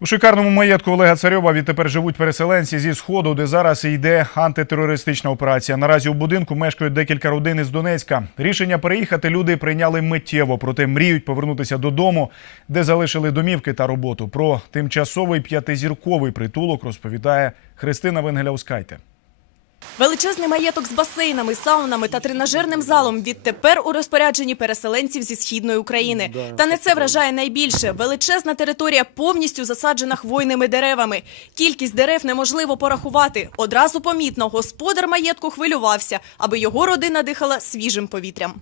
У шикарному маєтку Олега Царьова відтепер живуть переселенці зі сходу, де зараз йде антитерористична операція. Наразі у будинку мешкають декілька родин із Донецька. Рішення переїхати люди прийняли миттєво, проте мріють повернутися додому, де залишили домівки та роботу. Про тимчасовий п'ятизірковий притулок розповідає Христина Венгеляускайте. Величезний маєток з басейнами, саунами та тренажерним залом відтепер у розпорядженні переселенців зі східної України. Та не це вражає найбільше. Величезна територія повністю засаджена хвойними деревами. Кількість дерев неможливо порахувати. Одразу помітно, господар маєтку хвилювався, аби його родина дихала свіжим повітрям.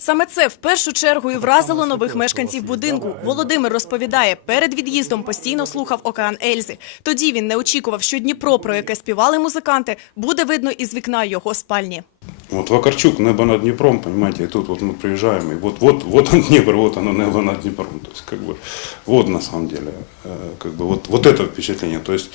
Саме це в першу чергу і вразило нових мешканців будинку. Володимир розповідає, перед від'їздом постійно слухав океан Ельзи. Тоді він не очікував, що Дніпро, про яке співали музиканти, буде видно із вікна його спальні. Вот Вакарчук, небо над Днепром, понимаете, и тут вот мы приезжаем, и вот, вот, вот он Днепр, вот оно небо над Днепром. То есть, как бы, вот на самом деле, э, как бы, вот, вот это впечатление. То есть,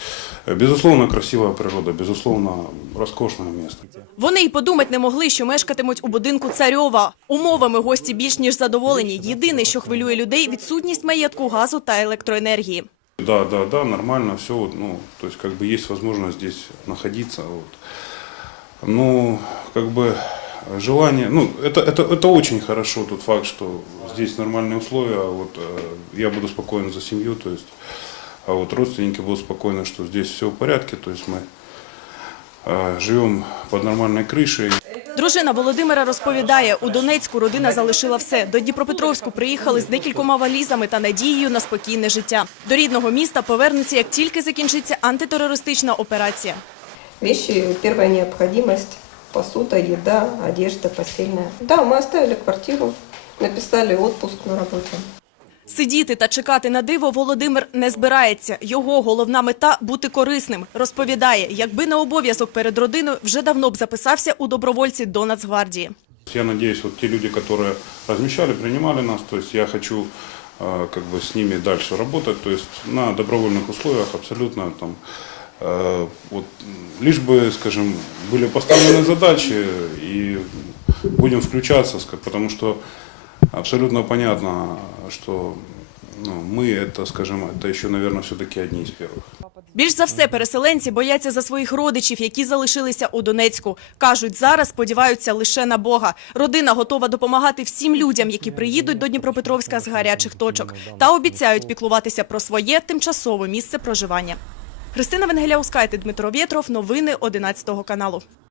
э, безусловно, красивая природа, безусловно, роскошное место. Вони й подумать не могли, що мешкатимуть у будинку Царьова. Умовами гості більш ніж задоволені. Єдине, що хвилює людей, відсутність маєтку газу та електроенергії. Да, да, да, нормально, все, вот, ну, то есть, как бы, есть возможность здесь находиться, вот. Ну, как бы, желание, ну, это, это, это очень хорошо, тот факт, что здесь нормальные условия, а вот э, я буду спокоен за семью, то есть, а вот родственники будут спокойны, что здесь все в порядке, то есть мы э, живем под нормальной крышей. Дружина Володимира розповідає, у Донецьку родина залишила все. До Дніпропетровську приїхали з декількома валізами та надією на спокійне життя. До рідного міста повернуться, як тільки закінчиться антитерористична операція. Вещи первая необходимость, посуда, еда, одежда, постельная. Да, мы оставили квартиру, написали отпуск на работе. Сидіти та чекати на диво Володимир не збирається. Його головна мета бути корисним. Розповідає, якби не обов'язок перед родиною, вже давно б записався у добровольці до Нацгвардії. Я надеюсь, вот те люди, которые размещали, принимали нас, то есть я хочу э, как бы с ними дальше работать, то есть на добровольных условиях абсолютно там, э, вот, м, лишь бы, скажем, были поставлены задачи и будем включаться, ска- потому что абсолютно понятно, что ну, мы это, скажем, это еще, наверное, все-таки одни из первых. Більш за все, переселенці бояться за своїх родичів, які залишилися у Донецьку. Кажуть, зараз сподіваються лише на Бога. Родина готова допомагати всім людям, які приїдуть до Дніпропетровська з гарячих точок, та обіцяють піклуватися про своє тимчасове місце проживання. Христина Венгеляускайте, Дмитро Вєтров. Новини 11 каналу.